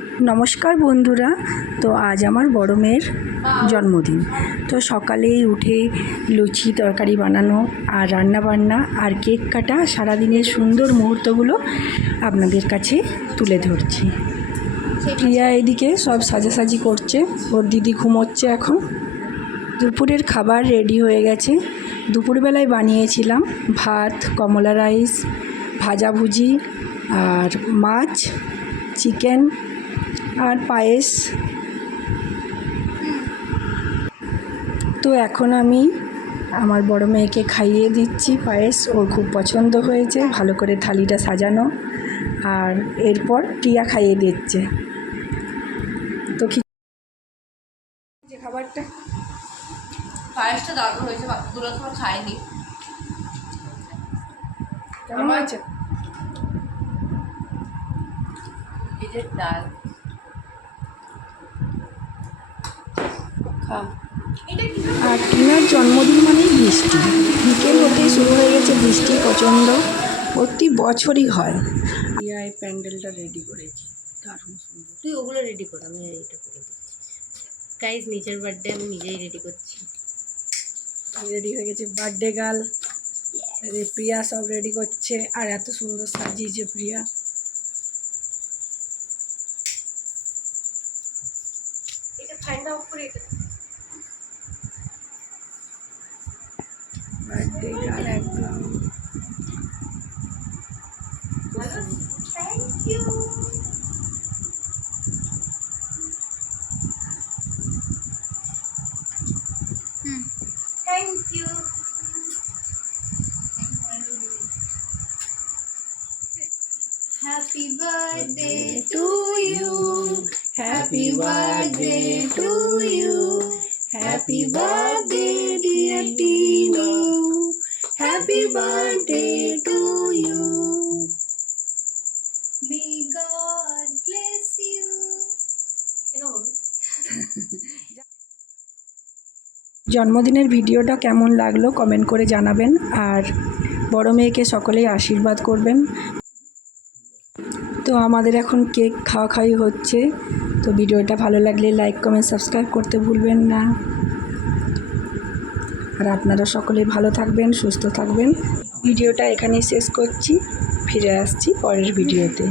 নমস্কার বন্ধুরা। তো আজ আমার বড় মেয়ের জন্মদিন। তো সকালেই উঠে লুচি তরকারি বানানো আর রান্নাবান্না আর কেক কাটা সারাদিনের সুন্দর মুহূর্তগুলো আপনাদের কাছে তুলে ধরছি। প্রিয়া এদিকে সব সাজাসাজি করছে, ওর দিদি ঘুমোচ্ছে এখন। দুপুরের খাবার রেডি হয়ে গেছে। দুপুরবেলায় বানিয়েছিলাম ভাত, কমলা রাইস, ভাজাভুজি আর মাছ, চিকেন আর পায়েস। তো এখন আমি আমার বড় মেয়েকে খাইয়ে দিচ্ছি পায়েস, ওর খুব পছন্দ হয়েছে। ভালো করে থালিটা সাজানো, আর এরপর প্রিয়া খাইয়ে দিচ্ছে। তো কি খাবারটা? পায়েসটা দারুণ হয়েছে, বাকিগুলো তো খাইনি। কেমন হয়েছে? এই যে ডাল খা। আর টিনার জন্মদিন মানেই বৃষ্টি। বিকেল হতেই শুরু হয়ে গেছে বৃষ্টি প্রচণ্ড, প্রতি বছরই হয়। প্রিয়া এই প্যান্ডেলটা রেডি করেছি, দারুণ সুন্দর। তুই ওগুলো রেডি কর, আমি এইটা করে দিচ্ছি। গাইজ, নিজের বার্থডে আমি নিজেই রেডি করছি। রেডি হয়ে গেছে বার্থডে গার্ল। প্রিয়া সব রেডি করছে, আর এত সুন্দর সাজিয়েছে প্রিয়া। এটা ফ্যানটা অফ করে এটা। বার্থডে গার্ল একদম। Thank you. Thank you. Happy birthday to you. Happy birthday to you. Happy birthday dear Tino. Happy birthday to you. May God bless you. জন্মদিনের ভিডিওটা কেমন লাগলো কমেন্ট করে জানাবেন, আর বড় মেয়েকে সকলেই আশীর্বাদ করবেন। তো আমাদের এখন কেক খাওয়াখাওয়ি হচ্ছে। তো ভিডিওটা ভালো লাগলে লাইক কমেন্ট সাবস্ক্রাইব করতে ভুলবেন না। আর আপনারা সকলে ভালো থাকবেন, সুস্থ থাকবেন। ভিডিওটা এখানেই শেষ করছি, ফিরে আসছি পরের ভিডিওতে।